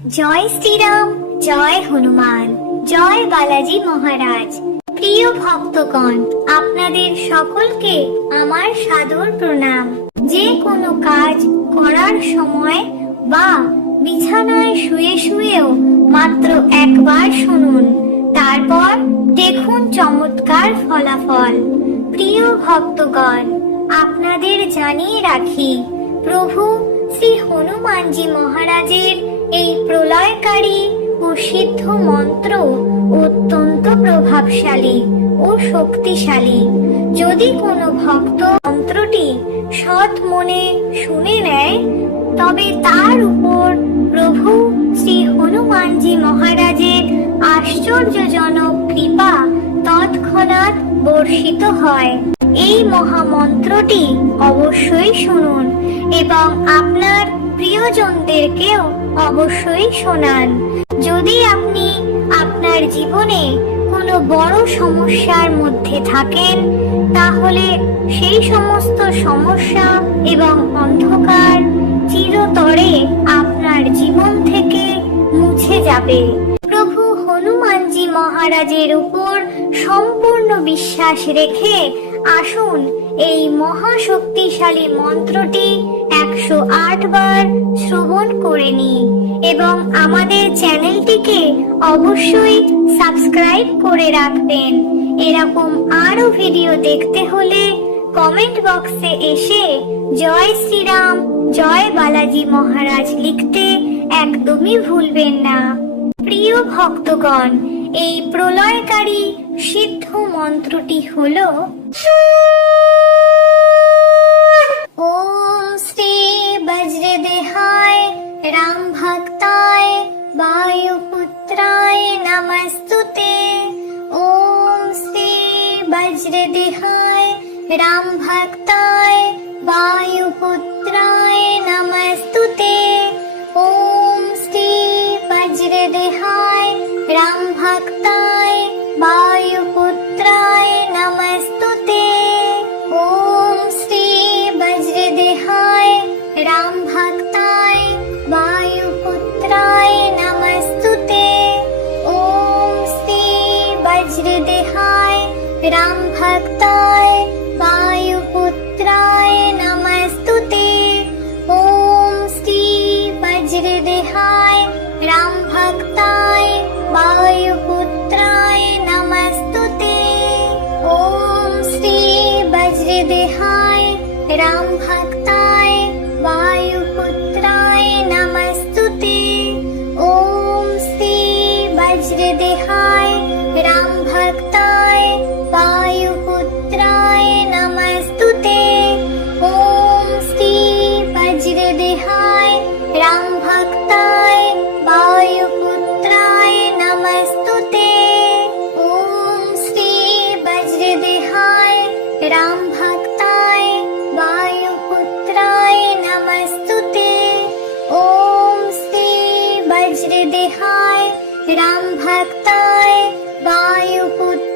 জয় শ্রীরাম, জয় হনুমান, জয় বালাজি মহারাজ। প্রিয় ভক্তগণ, আপনাদের সকলকে আমার সাদর প্রণাম। যে কোনো কাজ করার সময় বা বিছানায় শুয়ে শুয়েও মাত্র একবার শুনুন, তারপর দেখুন চমৎকার ফলাফল। প্রিয় ভক্তগণ, আপনাদের জানিয়ে রাখি, প্রভু শ্রী হনুমানজি মহারাজের এই প্রলয়কারী ও সিদ্ধ মন্ত্র অত্যন্ত প্রভাবশালী ও শক্তিশালী। যদি কোনো ভক্ত মন্ত্রটি সৎ মনে শুনে নেয়, তবে তার উপর প্রভু শ্রী হনুমানজি মহারাজের আশ্চর্যজনক কৃপা তৎক্ষণাৎ বর্ষিত হয়। এই মহামন্ত্রটি অবশ্যই শুনুন এবং আপনার প্রিয়জনদেরকেও অবশ্যই শোনান। যদি আপনি আপনার জীবনে কোনো বড় সমস্যার মধ্যে থাকেন, তাহলে সেই সমস্ত সমস্যা এবং অন্ধকার চিরতরে আপনার জীবন থেকে মুছে যাবে। প্রভু হনুমানজি মহারাজের উপর সম্পূর্ণ বিশ্বাস রেখে আসুন এই মহাশক্তিশালী মন্ত্রটি 108 বার শ্রবণ করে নিই এবং আমাদের চ্যানেলটিকে অবশ্যই সাবস্ক্রাইব করে রাখবেন। এরকম আরো ভিডিও দেখতে হলে কমেন্ট বক্সে এসে জয় শ্রীরাম, জয় বালাজি মহারাজ লিখতে একদমই ভুলবেন না। প্রিয় ভক্তগণ, এই প্রলয়কারী সিদ্ধ মন্ত্রটি হলো ওম শ্রী বজ্রদেহায় রাম ভক্তায় বায়ুপুত্রায় নমস্তুতে। ওম শ্রী বজ্রদেহায় রাম ভক্তায় বায়ুপুত্রায় নমস্তুতে। ওম শ্রী বজ্রদেহায় রাম ভক্তায় বায়ুপুত্রায় নমস্তুতে। ওম শ্রী বজ্রদেহায় রাম ভক্তায় বায়ুপুত্রায় নমস্তুতে। ওম শ্রী বজ্রদেহায় রাম ভক্তায় বায়ুপুত্রায় নমস্তুতে। ওম শ্রী বজ্রদেহায় রাম ভক্তায় বায়ুপুত্রায় নমস্তুতে। ওম শ্রী বজ্রদেহায় রাম ভক্তায় বায়ুপুত্রায় নমস্তুতে। ওম শ্রী বজ্রদেহায় রাম ভক্তায় বায়ুপুত্রায় নমস্তুতে। ওম শ্রী বজ্রদেহায় রাম ভক্তায় বায়ুপুত্রায় নমস্তুতে। ওম শ্রী বজ্রদেহায় রাম ভক্তায় বায়ুপুত্রায় নমস্তুতে। ওম শ্রী বজ্রদেহায় রাম ভক্তায় বায়ুপুত্রায় নমস্তুতে। ওম শ্রী বজ্রদেহায় রাম ভক্তায়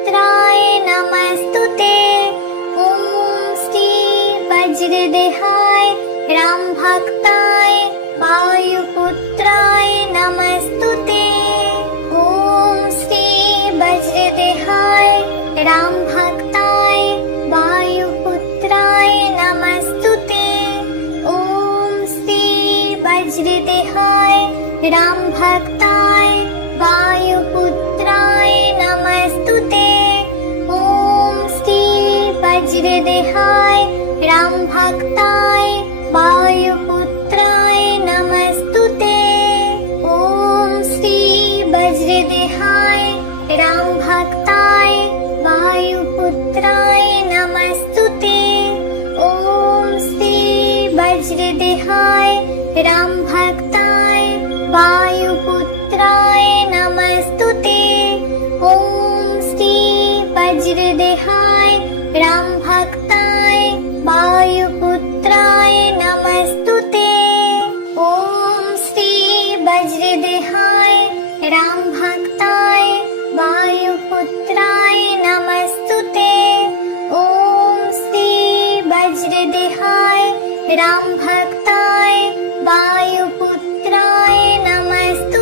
বায়ুপুত্রায় নমস্তুতে। ওম শ্রী বজ্রদেহায় রাম ভক্তায় বায়ুপুত্রায় নমস্তুতে। ওম শ্রী বজ্রদেহায় রাম ভক্তায় বায়ুপুত্রায় নমস্তুতে। ওম শ্রী বজ্রদেহায় রাম ভক্তায় বায়ুপুত্রায় নমস্তুতে। ওম শ্রী বজ্রদেহায় রাম ভক্তায় বায়ুপুত্রায় নমস্তুতে। ওম শ্রী বজ্রদেহায় রাম ভক্তায় বায়ুপুত্রায় নমস্তুতে। ওম শ্রী বজ্রদেহায় রাম ভক্তায় বায়ুপুত্রায় নমস্তুতে। ওম শ্রী বজ্রদেহায় রাম ভক্তায় বায়ুপুত্রায় নমস্তুতে। ওম শ্রী বজ্রদেহায় রাম ভক্তায় বায়ুপুত্রায় নমস্তুতে।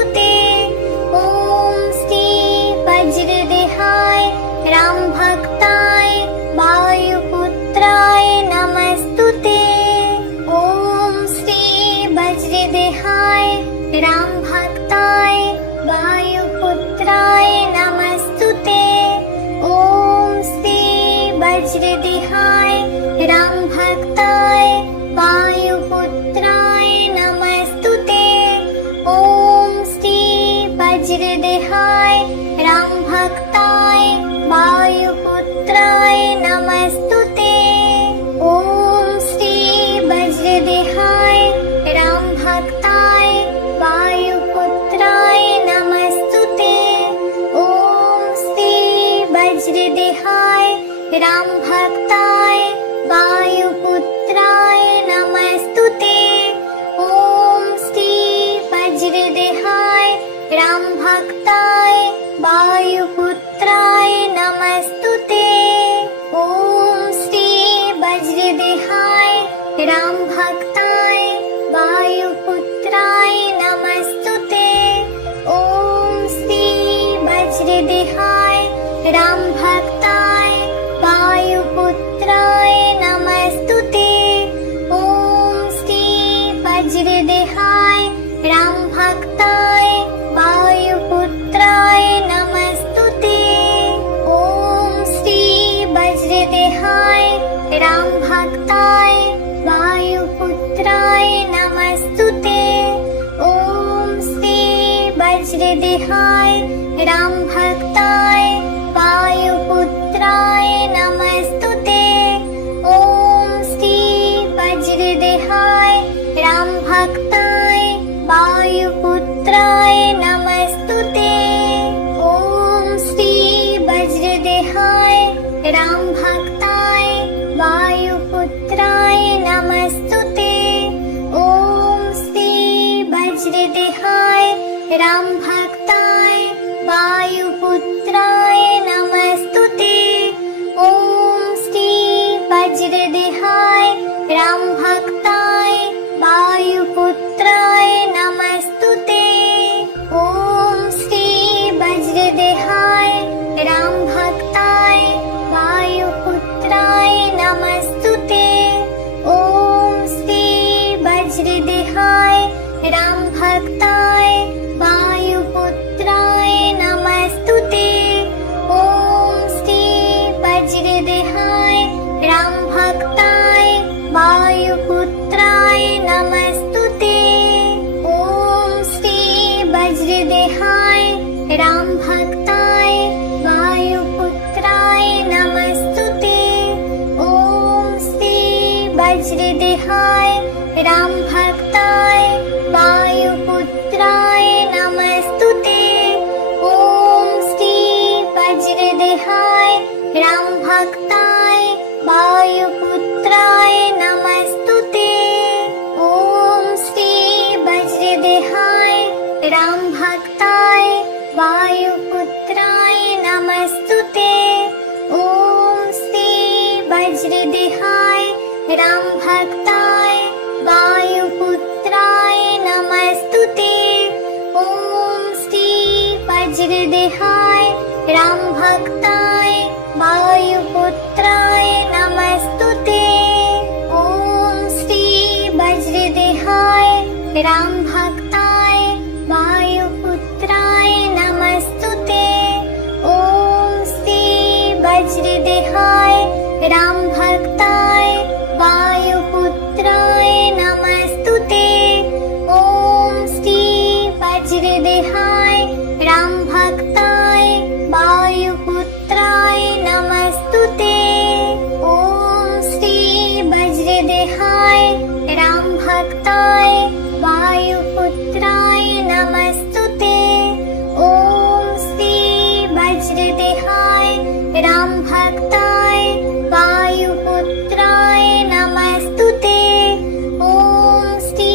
वज्रदेहाय राम भक्ताय वायुपुत्राय नमस्तुते। ओम श्री वज्रदेहाय राम भक्ताय वायुपुत्राय नमस्तुते। ओम श्री वज्रदेहाय राम भक्ताय वायुपुत्राय नमस्तुते। ओम श्री वज्रदेहाय राम भक्ताय वायुपुत्राय नमस्तुते। ओम श्री वज्रदेहाय राम भक्ताय वायुपुत्राय नमस्तुते। ओम श्री वज्रदेहाय राम भक्ताय वायुपुत्राय नमस्तुते। ओम श्री वज्रदेहाय राम भक्ताय वायुपुत्राय नमस्तुते। ओम श्री वज्रदेहाय राम भक्ताय वायुपुत्राय नमस्तुते। ओम श्री वज्रदेहाय राम भक्ताय वायुपुत्राय नमस्तुते। ओम श्री वज्रदेहाय राम भक्ताय वायुपुत्राय नमस्तुते। ओम श्री वज्रदेहाय राम भक्ताय वायुपुत्राय नमस्तुते। ओम श्री वज्रदेहाय राम भक्ताय वायुपुत्राय नमस्तुते। ओम श्री वज्रदेहाय राम भक्ताय वायुपुत्राय नमस्तुते। ओम श्री वज्रदेहाय राम भक्ताय वायुपुत्राय नमस्तुते। ओम श्री वज्रदेहाय राम भक्ताय वायुपुत्राय नमस्तुते। ओम श्री वज्रदेहाय राम भक्ताय वायुपुत्राय नमस्तुते। ओम श्री वज्रदेहाय राम भक्ताय वायुपुत्राय नमस्तुते। ओम श्री वज्रदेहाय राम भक्ताय वायुपुत्राय नमस्तुते। ओम श्री वज्रदेहाय राम भक्ताय वायुपुत्राय नमस्तुते। ओम श्री वज्रदेहाय राम भक्ताय वायुपुत्राय नमस्तुते। ओम श्री वज्रदेहाय राम भक्ताय वायुपुत्राय नमस्तुते। ओम श्री वज्रदेहाय राम भक्ताय वायुपुत्राय नमस्तुते। ओम श्री वज्रदेहाय राम भक्ताय वायुपुत्राय नमस्तुते। ओम श्री वज्रदेहाय राम भक्ताय वायुपुत्राय नमस्तुते। ओम श्री वज्रदेहाय राम भक्ताय वायुपुत्राय नमस्तुते। ओम श्री वज्रदेहाय राम भक्ताय वायुपुत्राय नमस्तुते। ओम श्री वज्रदेहाय राम भक्ताय वायुपुत्राय नमस्तुते। ओम श्री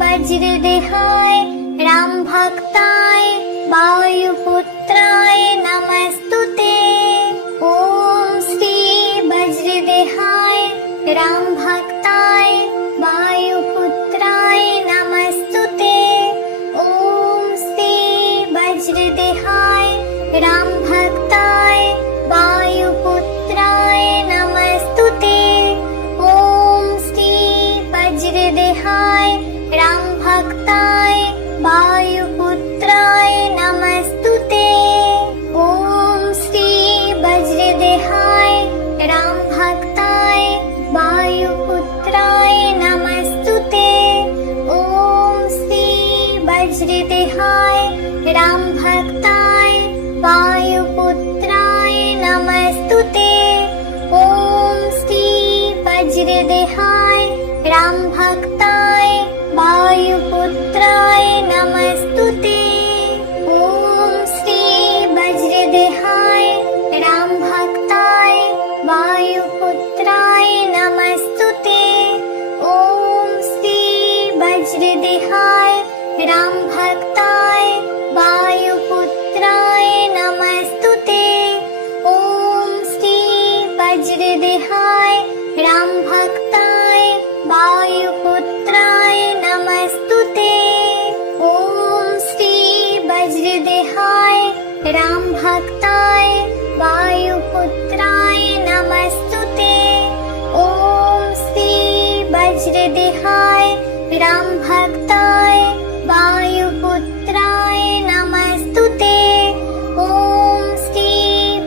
वज्रदेहाय राम भक्ताय वायुपुत्राय नमस्तुते। ओम श्री वज्रदेहाय राम भक्ताय वायुपुत्राय नमस्तुते। ओम श्री वज्रदेहाय राम भक्ताय वायुपुत्राय नमस्तुते। ओम श्री वज्रदेहाय राम भक्ताय वायुपुत्राय नमस्तुते। ओम श्री वज्रदेहाय राम भक्ताय वायुपुत्राय नमस्तुते। ओम श्री वज्रदेहाय वज्रदेहाय राम भक्ताय वायुपुत्राय नमस्तुते। ओम श्री वज्रदेहाय राम भक्ताय वायुपुत्राय नमस्तुते। ओम श्री वज्रदेहाय राम भक्ताय वायुपुत्राय नमस्तुते। ओम श्री वज्रदेहाय राम भक्ताय वायुपुत्राय नमस्तुते। ओम श्री वज्रदेहाय राम भक्ताय वायुपुत्राय नमस्तुते। ओम श्री वज्रदेहाय राम भक्ताय वायुपुत्राय नमस्तुते। ओम श्री वज्रदेहाय राम भक्ताय वायुपुत्राय नमस्तुते। ओम श्री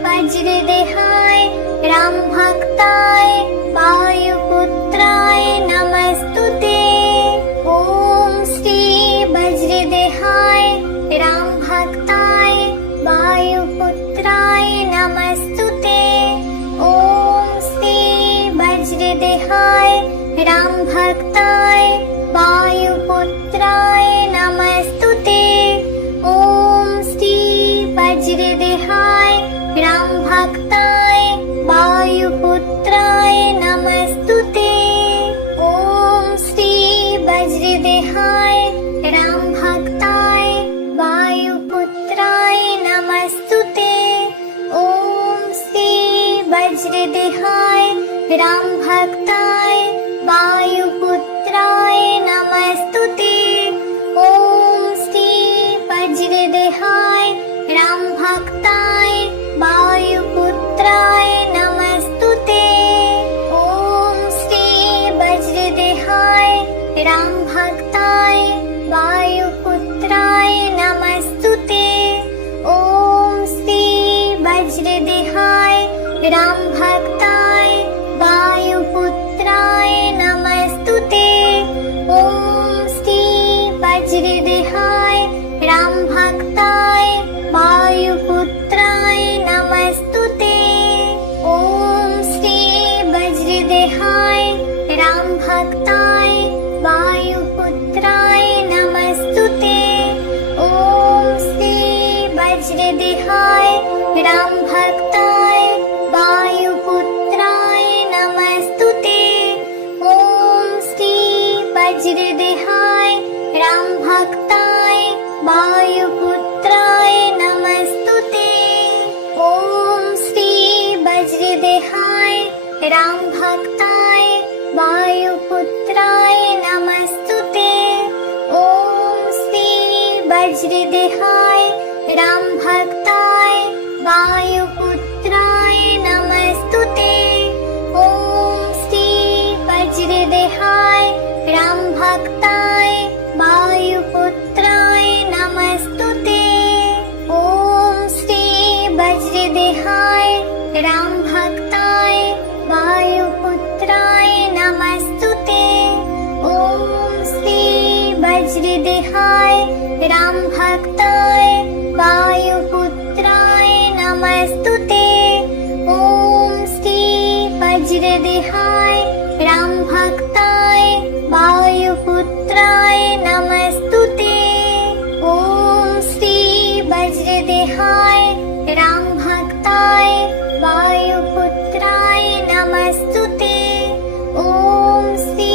वज्रदेहाय राम भक्ताय वायुपुत्राय नमस्तुते। ओम श्री वज्रदेहाय राम भक्ताय वायुपुत्राय नमस्तुते। ओम श्री वज्रदेहाय राम भक्ताय वायुपुत्राय नमस्तुते। ओम श्री वज्रदेहाय राम भक्ताय वायुपुत्राय नमस्तुते। ओम श्री वज्रदेहाय राम भक्ताय वायुपुत्राय नमस्तुते। ओम श्री वज्रदेहाय राम भक्ताय वायुपुत्राय नमस्तुते। ओम श्री वज्रदेहाय राम भक्ताय वायुपुत्राय नमस्तुते। ओम श्री वज्रदेहाय राम भक्ताय वायुपुत्राय नमस्तुते। ओम श्री वज्रदेहाय राम भक्ताय वायुपुत्राय नमस्तुते। ओम श्री वज्रदेहाय राम भक्ताय वायुपुत्राय नमस्तुते। ओम श्री वज्रदेहाय राम भक्ताय वायुपुत्राय नमस्तुते। ओम श्री वज्रदेहाय राम भक्ताय वायुपुत्राय नमस्तुते। ओम श्री वज्रदेहाय राम भक्ताय वायुपुत्राय नमस्तुते। ओम श्री वज्रदेहाय राम भक्ताय वायुपुत्राय नमस्तुते। ओम श्री वज्रदेहाय राम भक्ताय वायुपुत्राय नमस्तुते। ओम श्री वज्रदेहाय राम भक्ताय वायुपुत्राय नमस्तुते। ओम श्री वज्रदेहाय राम भक्ताय वायुपुत्राय नमस्तुते। ओम श्री वज्रदेहाय राम भक्ताय वायुपुत्राय नमस्तुते। ओम श्री वज्रदेहाय राम भक्ताय वायुपुत्राय नमस्तुते। ओम श्री वज्रदेहाय राम भक्ताय वायुपुत्राय नमस्तुते। ओम श्री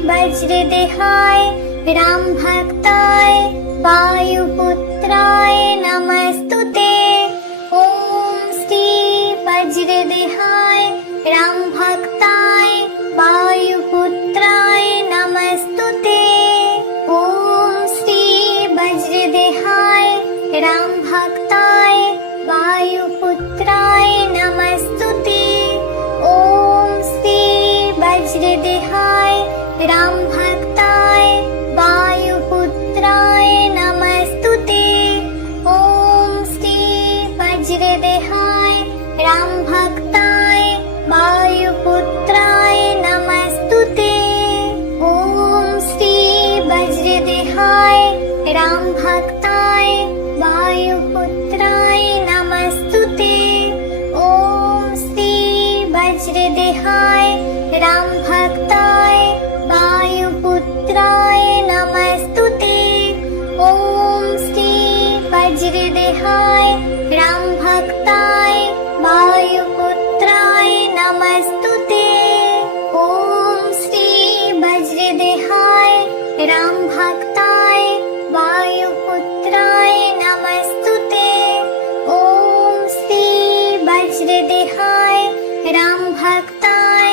वज्रदेहाय राम भक्ताय वायुपुत्राय नमस्तुते। ओम श्री वज्रदेहाय राम भक्ताय वायुपुत्राय नमस्तुते। ओम श्री वज्रदेहाय राम भक्ताय वायुपुत्राय नमस्तुते। ओम श्री वज्रदेहाय राम भक्ताय वायुपुत्राय नमस्तुते। ओम श्री वज्रदेहाय राम भक्ताय वायुपुत्राय नमस्तुते। ओम श्री वज्रदेहाय राम भक्त भक्ताय वायुपुत्राय नमस्तुते। ॐ श्री वज्रदेहाय रामभक्ताय वायुपुत्राय नमस्तुते। ॐ श्री वज्रदेहाय रामभक्ताय वायुपुत्राय नमस्तुते। ॐ श्री वज्रदेहाय रामभक्ताय वायुपुत्राय नमस्तुते। ॐ श्री वज्रदेहाय रामभक्ताय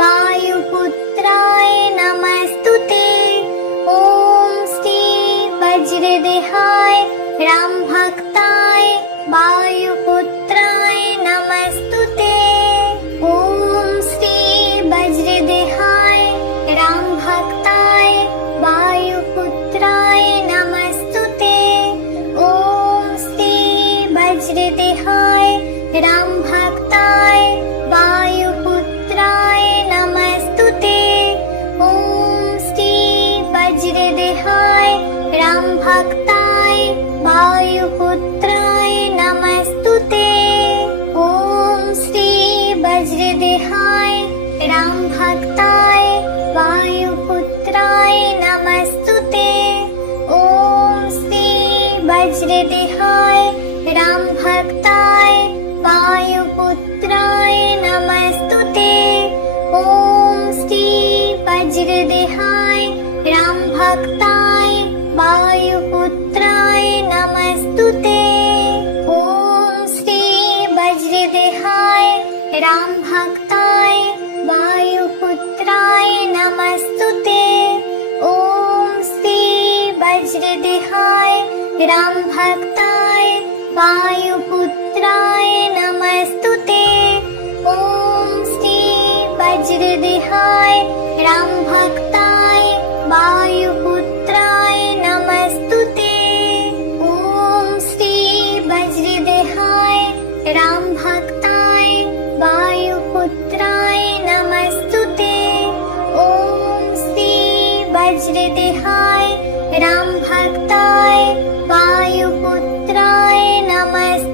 वायुपुत्राय नमस्तुते। ॐ श्री वज्रदेहाय रामभक्ताय वायुपुत्राय नमस्तुते। ॐ श्री वज्रदेहाय रामभक्ताय वायुपुत्राय नमस्तुते। ॐ श्री वज्रदेहाय रामभक्ताय वायुपुत्राय नमस्तुते। ॐ श्री वज्रदेहाय रामभक्ताय वायुपुत्राय नमस्तुते। ॐ श्री वज्रदेहाय रामभक्ताय वायुपुत्राय नमस्तुते। ॐ श्री वज्रदेहाय रामभक्ताय वायुपुत्राय नमस्तुते। ॐ श्री वज्रदेहाय रामभक्ताय वायुपुत्राय नमस्तुते। ॐ श्री वज्रदेहाय रामभक्ताय वायुपुत्राय नमस्तुते। ॐ श्री वज्रदेहाय रामभक्ताय वायुपुत्राय नमस्तुते। ॐ श्री वज्रदेहाय रामभक्ताय वायुपुत्राय नमस्तुते। ॐ श्री वज्रदेहाय रामभक्ताय वायुपुत्राय नमस्तुते। ॐ श्री वज्रदेहाय रामभक्ताय वायुपुत्राय नमस्तुते।